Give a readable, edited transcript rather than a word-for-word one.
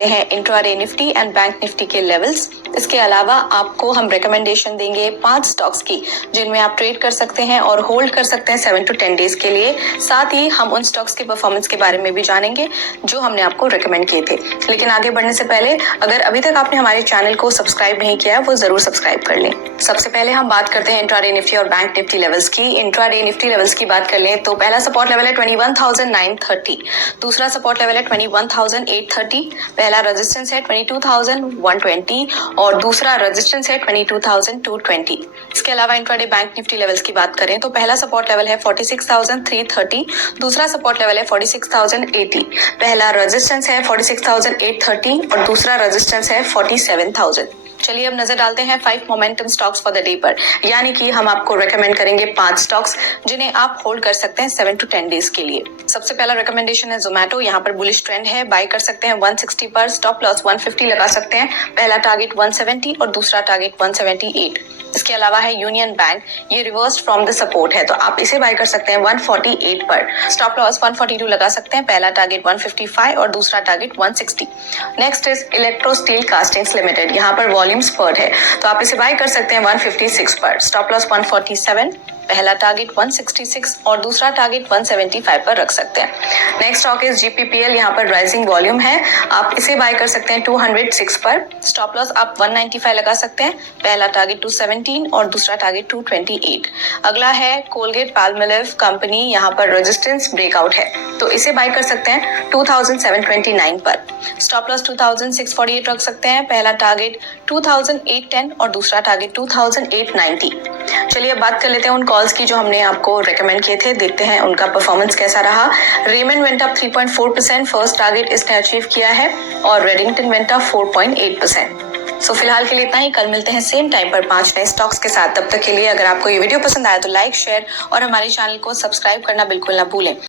हैं intraday Nifty and bank Nifty के levels. इसके अलावा आपको हम रिकमेंडेशन देंगे 5 स्टॉक्स की जिनमें आप ट्रेड कर सकते हैं और होल्ड कर सकते हैं 7 to 10 डेज के लिए। साथ ही हम उन स्टॉक्स के परफॉर्मेंस के बारे में भी जानेंगे जो हमने आपको रिकमेंड किए थे। लेकिन आगे बढ़ने से पहले अगर अभी तक आपने हमारे चैनल को सब्सक्राइब नहीं किया है वो जरूर सब्सक्राइब कर लें। सबसे पहले हम बात करते हैं इंट्राडे निफ्टी और बैंक निफ्टी लेवल्स की। इंट्राडे निफ्टी लेवल्स की बात कर लें तो पहला सपोर्ट लेवल है 21,930, दूसरा सपोर्ट लेवल है 21,830, पहला रेजिस्टेंस है 22,120 और दूसरा रेजिस्टेंस है 22,220। इसके अलावा इंट्राडे बैंक निफ्टी लेवल्स की बात करें तो पहला सपोर्ट लेवल है 46,330, दूसरा सपोर्ट लेवल है 46,080, पहला रेजिस्टेंस है 46,830 और दूसरा रेजिस्टेंस है 47,000। चलिए अब नजर डालते हैं 5 momentum stocks for the day पर, यानी कि हम आपको रेकमेंड करेंगे 5 स्टॉक्स जिन्हें आप होल्ड कर सकते हैं 7 to 10 डेज के लिए। सबसे पहला रिकमेंडेशन है जोमेटो। यहाँ पर बुलिश ट्रेंड है, बाय कर सकते हैं 160 पर, स्टॉप लॉस 150 लगा सकते हैं, पहला टारगेट 170 और दूसरा टारगेट 178। इसके अलावा है यूनियन बैंक, ये रिवर्स फ्रॉम द सपोर्ट है तो आप इसे बाय कर सकते हैं 148 पर, स्टॉप लॉस 142 लगा सकते हैं, पहला टारगेट 155 और दूसरा target 160। Next is electro steel castings limited. यहाँ पर वॉल्यूम स्पर्ड है तो आप इसे बाय कर सकते हैं 156 पर, स्टॉप लॉस 147, पहला टारगेट 166 और दूसरा टारगेट 175 पर रख सकते हैं। Next stock is जीपीपीएल। यहाँ पर राइजिंग वॉल्यूम है, आप इसे बाय कर सकते हैं 206 पर, स्टॉप लॉस आप 195 लगा सकते हैं, पहला टारगेट 217 और दूसरा टारगेट 228। अगला है कोलगेट पाल्मोलिव कंपनी। यहाँ पर रेजिस्टेंस ब्रेकआउट है तो इसे बाय कर सकते हैं 2729 पर, स्टॉप लॉस 2648 रख सकते हैं, पहला टारगेट 2810 और दूसरा टारगेट 2890। चलिए अब बात कर लेते हैं उन कॉल्स की जो हमने आपको रेकमेंड किए थे, देखते हैं उनका परफॉर्मेंस कैसा रहा। Raymond went up 3.4%, first target इसने अचीव किया है और रेडिंगटन वेंट अप 4.8%। सो फिलहाल के लिए इतना ही, कल मिलते हैं सेम टाइम पर 5 नए स्टॉक्स के साथ। तब तक के लिए अगर आपको ये वीडियो पसंद आया तो लाइक, शेयर और हमारे चैनल को सब्सक्राइब करना बिल्कुल ना भूलें।